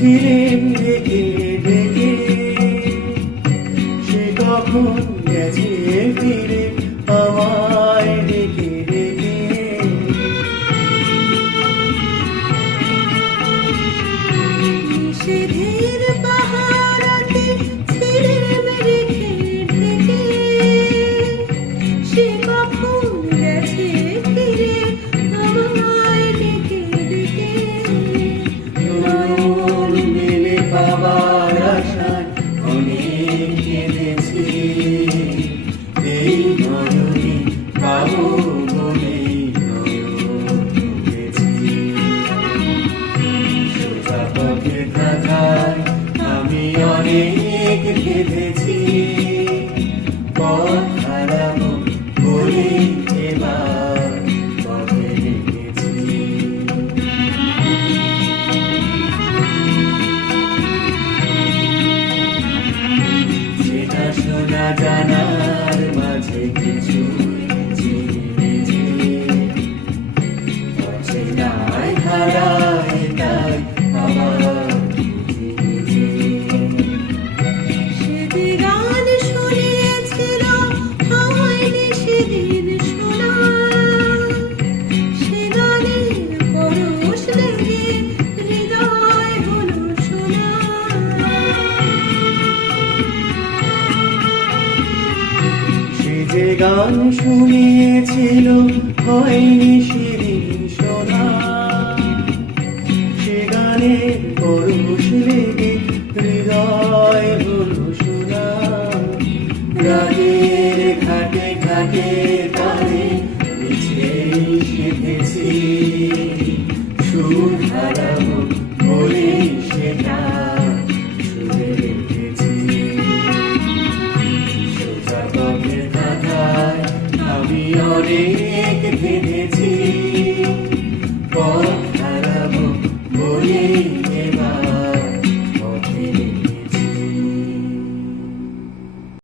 getirin dedi They get you. গান শুনিয়েছিল হয়নি সেদিন শোনা সে গানের পরশ লেগে হৃদয় হলো শোনা রাগের ঘাটে ঘাটে তারে হারাবো অনেক ভেবেছি পথ হারাবো